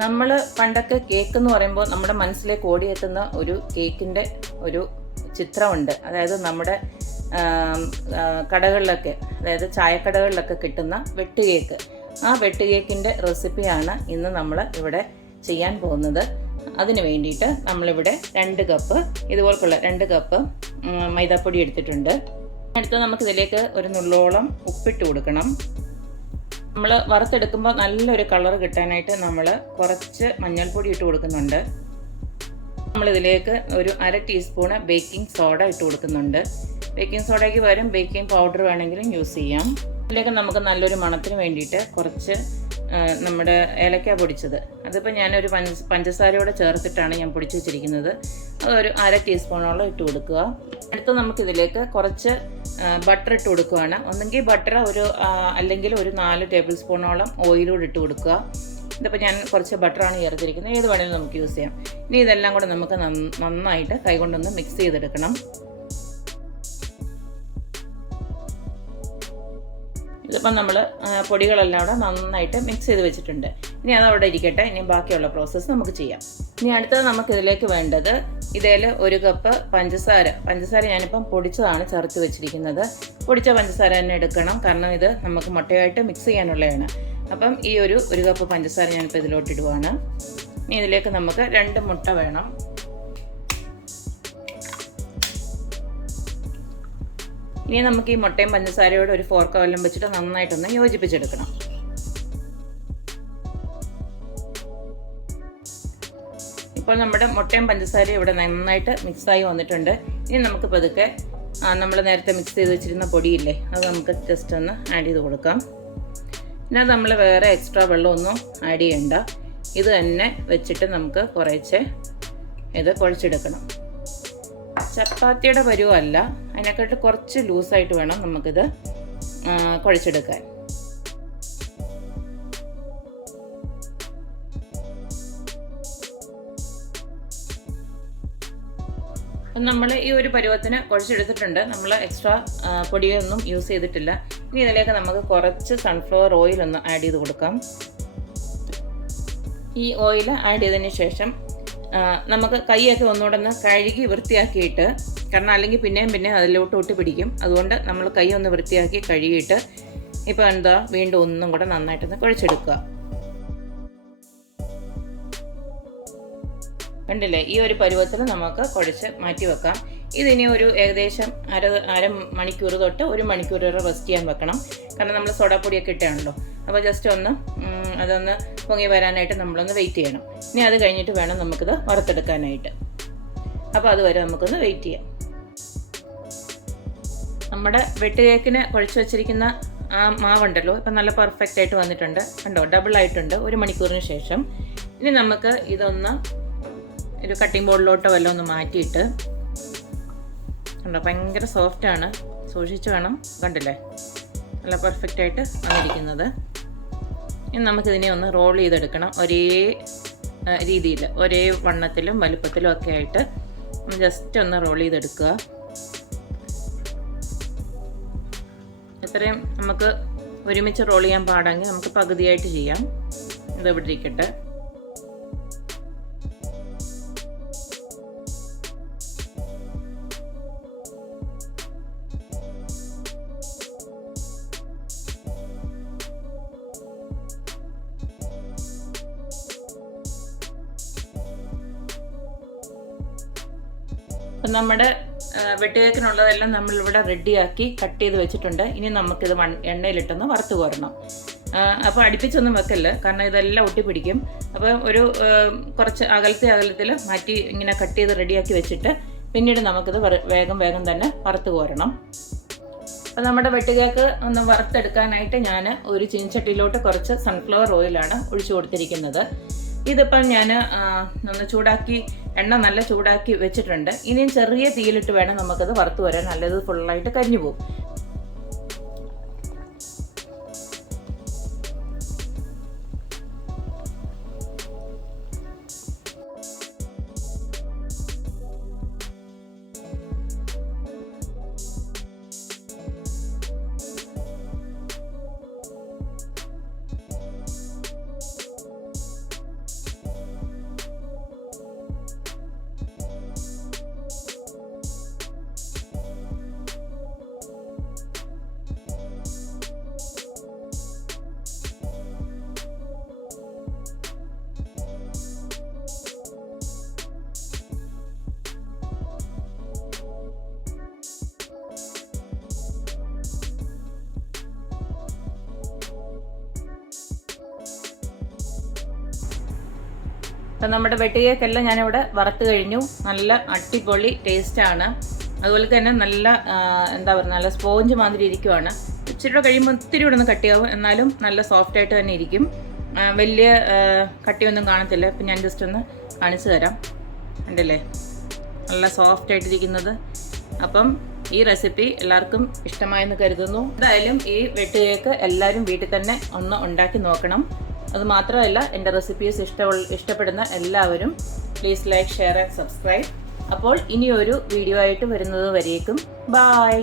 നമ്മൾ പണ്ടൊക്കെ കേക്ക് എന്ന് പറയുമ്പോൾ നമ്മുടെ മനസ്സിലേക്ക് ഓടിയെത്തുന്ന ഒരു കേക്കിൻ്റെ ഒരു ചിത്രമുണ്ട്. അതായത് നമ്മുടെ കടകളിലൊക്കെ, അതായത് ചായക്കടകളിലൊക്കെ കിട്ടുന്ന വെട്ട് കേക്ക്. ആ വെട്ട് കേക്കിൻ്റെ റെസിപ്പിയാണ് ഇന്ന് നമ്മൾ ഇവിടെ ചെയ്യാൻ പോകുന്നത്. അതിന് വേണ്ടിയിട്ട് നമ്മളിവിടെ 2 കപ്പ് ഇതുപോലുള്ള 2 കപ്പ് മൈദാപ്പൊടി എടുത്തിട്ടുണ്ട്. അടുത്ത് നമുക്കിതിലേക്ക് ഒരു നുള്ളോളം ഉപ്പിട്ട് കൊടുക്കണം. നമ്മൾ വറുത്തെടുക്കുമ്പോൾ നല്ലൊരു കളർ കിട്ടാനായിട്ട് നമ്മൾ കുറച്ച് മഞ്ഞൾപ്പൊടി ഇട്ട് കൊടുക്കുന്നുണ്ട്. നമ്മളിതിലേക്ക് ഒരു 1/2 ടീസ്പൂണ് ബേക്കിംഗ് സോഡ ഇട്ട് കൊടുക്കുന്നുണ്ട്. ബേക്കിംഗ് സോഡയ്ക്ക് പകരം ബേക്കിംഗ് പൗഡർ വേണമെങ്കിലും യൂസ് ചെയ്യാം. ഇതിലേക്ക് നമുക്ക് നല്ലൊരു മണത്തിന് വേണ്ടിയിട്ട് കുറച്ച് നമ്മുടെ ഏലക്ക പൊടിച്ചത്, അതിപ്പോൾ ഞാനൊരു പഞ്ചസാരയോടെ ചേർത്തിട്ടാണ് ഞാൻ പൊടിച്ച് വെച്ചിരിക്കുന്നത്. അതൊരു 1/2 ടീസ്പൂണോളം ഇട്ട് കൊടുക്കുക. അടുത്ത് നമുക്കിതിലേക്ക് കുറച്ച് ബട്ടർ ഇട്ട് കൊടുക്കുകയാണ്. ഒന്നെങ്കിൽ ബട്ടർ അല്ലെങ്കിൽ ഒരു 4 ടേബിൾ സ്പൂണോളം ഓയിലൂടെ ഇട്ട് കൊടുക്കുക. ഇതിപ്പോൾ ഞാൻ കുറച്ച് ബട്ടറാണ് ചേർത്തിരിക്കുന്നത്, ഏത് വേണമെങ്കിലും നമുക്ക് യൂസ് ചെയ്യാം. ഇനി ഇതെല്ലാം കൂടെ നമുക്ക് നന്നായിട്ട് കൈകൊണ്ടൊന്ന് മിക്സ് ചെയ്തെടുക്കണം. ഇതിപ്പം നമ്മൾ പൊടികളെല്ലാം അവിടെ നന്നായിട്ട് മിക്സ് ചെയ്ത് വെച്ചിട്ടുണ്ട്. ഇനി അതവിടെ ഇരിക്കട്ടെ. ഇനി ബാക്കിയുള്ള പ്രോസസ്സ് നമുക്ക് ചെയ്യാം. ഇനി അടുത്തത് നമുക്കിതിലേക്ക് വേണ്ടത്, ഇതിൽ 1 കപ്പ് പഞ്ചസാര ഞാനിപ്പം പൊടിച്ചതാണ് ചേർത്ത് വെച്ചിരിക്കുന്നത്. പൊടിച്ച പഞ്ചസാര തന്നെ എടുക്കണം, കാരണം ഇത് നമുക്ക് മുട്ടയായിട്ട് മിക്സ് ചെയ്യാനുള്ളതാണ്. അപ്പം ഈ 1 കപ്പ് പഞ്ചസാര ഞാനിപ്പോൾ ഇതിലോട്ട് ഇടുവാണ്. ഇനി ഇതിലേക്ക് നമുക്ക് 2 മുട്ട വേണം. ഇനി നമുക്ക് ഈ മുട്ടയും പഞ്ചസാരയോട് ഒരു ഫോർക്ക് വല്ലം വെച്ചിട്ട് നന്നായിട്ടൊന്ന് യോജിപ്പിച്ചെടുക്കണം. ഇപ്പോൾ നമ്മുടെ മുട്ടയും പഞ്ചസാരയും ഇവിടെ നന്നായിട്ട് മിക്സായി വന്നിട്ടുണ്ട്. ഇനി നമുക്ക് പതുക്കെ നമ്മൾ നേരത്തെ മിക്സ് ചെയ്ത് വെച്ചിരുന്ന പൊടിയില്ലേ, അത് നമുക്ക് ജസ്റ്റ് ഒന്ന് ആഡ് ചെയ്ത് കൊടുക്കാം. പിന്നെ നമ്മൾ വേറെ എക്സ്ട്രാ വെള്ളമൊന്നും ആഡ് ചെയ്യണ്ട. ഇത് തന്നെ വെച്ചിട്ട് നമുക്ക് കുറേശ്ശെ ഇത് കുഴച്ചെടുക്കണം. ചപ്പാത്തിയുടെ പരുവമല്ല, അതിനെക്കാട്ട് കുറച്ച് ലൂസായിട്ട് വേണം നമുക്കിത് കുഴച്ചെടുക്കാൻ. നമ്മൾ ഈ ഒരു പരുവത്തിന് കുഴച്ചെടുത്തിട്ടുണ്ട്. നമ്മൾ എക്സ്ട്രാ പൊടിയൊന്നും യൂസ് ചെയ്തിട്ടില്ല. ഇനി ഇതിലേക്ക് നമുക്ക് കുറച്ച് സൺഫ്ലവർ ഓയിൽ ഒന്ന് ആഡ് ചെയ്ത് കൊടുക്കാം. ഈ ഓയിൽ ആഡ് ചെയ്തതിന് ശേഷം നമുക്ക് കൈയൊക്കെ ഒന്നുകൂടെ ഒന്ന് കഴുകി വൃത്തിയാക്കിയിട്ട്, കാരണം അല്ലെങ്കിൽ പിന്നെയും അതിലോട്ട് ഒട്ടി പിടിക്കും. അതുകൊണ്ട് നമ്മൾ കൈ ഒന്ന് വൃത്തിയാക്കി കഴുകിയിട്ട് ഇപ്പോൾ വീണ്ടും ഒന്നും കൂടെ നന്നായിട്ടൊന്ന് കുഴച്ചെടുക്കുക. കണ്ടില്ലേ, ഈ ഒരു പരുവത്തിൽ നമുക്ക് കുഴച്ച് മാറ്റി വെക്കാം. ഇതിനി ഒരു ഏകദേശം അര മണിക്കൂർ തൊട്ട് 1 മണിക്കൂർ വരെ റെസ്റ്റ് ചെയ്യാൻ വെക്കണം. കാരണം നമ്മൾ സോഡാപ്പൊടിയൊക്കെ ഇട്ടാണല്ലോ. അപ്പോൾ ജസ്റ്റ് അതൊന്ന് പൊങ്ങി വരാനായിട്ട് നമ്മളൊന്ന് വെയിറ്റ് ചെയ്യണം. ഇനി അത് കഴിഞ്ഞിട്ട് വേണം നമുക്കിത് വറുത്തെടുക്കാനായിട്ട്. അപ്പോൾ അതുവരെ നമുക്കൊന്ന് വെയിറ്റ് ചെയ്യാം. നമ്മുടെ വെട്ട് കേക്കിന് കുഴച്ച് വെച്ചിരിക്കുന്ന ആ മാവുണ്ടല്ലോ, ഇപ്പം നല്ല പെർഫെക്റ്റ് ആയിട്ട് വന്നിട്ടുണ്ട്. കണ്ടോ, ഡബിൾ ആയിട്ടുണ്ട് 1 മണിക്കൂറിന് ശേഷം. ഇനി നമുക്ക് ഇതൊന്ന് ഒരു കട്ടിംഗ് ബോർഡിലോട്ടോ വല്ലതും ഒന്ന് മാറ്റിയിട്ട്, കണ്ടോ ഭയങ്കര സോഫ്റ്റാണ്, സൂക്ഷിച്ച് വേണം. കണ്ടില്ലേ, നല്ല പെർഫെക്റ്റ് ആയിട്ട് വന്നിരിക്കുന്നത്. ഇനി നമുക്കിതിനെ ഒന്ന് റോൾ ചെയ്തെടുക്കണം. ഒരേ രീതിയിൽ, ഒരേ വണ്ണത്തിലും വലുപ്പത്തിലും ഒക്കെ ആയിട്ട് ജസ്റ്റ് ഒന്ന് റോൾ ചെയ്തെടുക്കുക. ഇത്രയും നമുക്ക് ഒരുമിച്ച് റോൾ ചെയ്യാൻ പാടെങ്കിൽ നമുക്ക് പകുതിയായിട്ട് ചെയ്യാം. ഇത് ഇവിടെ ഇരിക്കട്ടെ. അപ്പം നമ്മുടെ വെട്ടുകേക്കിനുള്ളതെല്ലാം നമ്മളിവിടെ റെഡിയാക്കി കട്ട് ചെയ്ത് വെച്ചിട്ടുണ്ട്. ഇനി നമുക്കിത് എണ്ണയിലിട്ടൊന്ന് വറുത്ത് കോരണം. അപ്പോൾ അടുപ്പിച്ചൊന്നും വെക്കല്ല, കാരണം ഇതെല്ലാം ഒട്ടിപ്പിടിക്കും. അപ്പോൾ ഒരു കുറച്ച് അകലത്തിൽ മാറ്റി ഇങ്ങനെ കട്ട് ചെയ്ത് റെഡിയാക്കി വെച്ചിട്ട് പിന്നീട് നമുക്കിത് വേഗം തന്നെ വറുത്ത് കോരണം. അപ്പോൾ നമ്മുടെ വെട്ടുകേക്ക് ഒന്ന് വറുത്തെടുക്കാനായിട്ട് ഞാൻ ഒരു ചീനച്ചട്ടിയിലോട്ട് കുറച്ച് സൺഫ്ലവർ ഓയിലാണ് ഒഴിച്ചു കൊടുത്തിരിക്കുന്നത്. ഇതിപ്പം ഞാൻ എണ്ണ നല്ല ചൂടാക്കി വെച്ചിട്ടുണ്ട്. ഇനിയും ചെറിയ തീയിലിട്ട് വേണം നമുക്കത് വറുത്ത് വരാൻ, നല്ലത് ഫുള്ളായിട്ട് കരിഞ്ഞു പോകും. അപ്പം നമ്മുടെ വെട്ട് കേക്കെല്ലാം ഞാനിവിടെ വറുത്ത് കഴിഞ്ഞു. നല്ല അടിപൊളി ടേസ്റ്റാണ്. അതുപോലെ തന്നെ നല്ല എന്താ പറയുക, നല്ല സ്പോഞ്ച് മാതിരി ഇരിക്കുവാണ്. ഇച്ചിരി കഴിയുമ്പോൾ ഒത്തിരി ഇവിടെ നിന്ന് കട്ടിയാവും, എന്നാലും നല്ല സോഫ്റ്റായിട്ട് തന്നെ ഇരിക്കും. വലിയ കട്ടിയൊന്നും കാണത്തില്ല. അപ്പം ഞാൻ ജസ്റ്റ് ഒന്ന് കാണിച്ചു തരാം. ഉണ്ടല്ലേ, നല്ല സോഫ്റ്റായിട്ടിരിക്കുന്നത്. അപ്പം ഈ റെസിപ്പി എല്ലാവർക്കും ഇഷ്ടമായെന്ന് കരുതുന്നു. എന്തായാലും ഈ വെട്ട് കേക്ക് എല്ലാവരും വീട്ടിൽ തന്നെ ഒന്ന് ഉണ്ടാക്കി നോക്കണം. അത് മാത്രമല്ല, എൻ്റെ റെസിപ്പീസ് ഇഷ്ടപ്പെടുന്ന എല്ലാവരും please like, share and subscribe. അപ്പോൾ ഇനിയൊരു വീഡിയോ ആയിട്ട് വരുന്നത് വരേക്കും. ബായ്.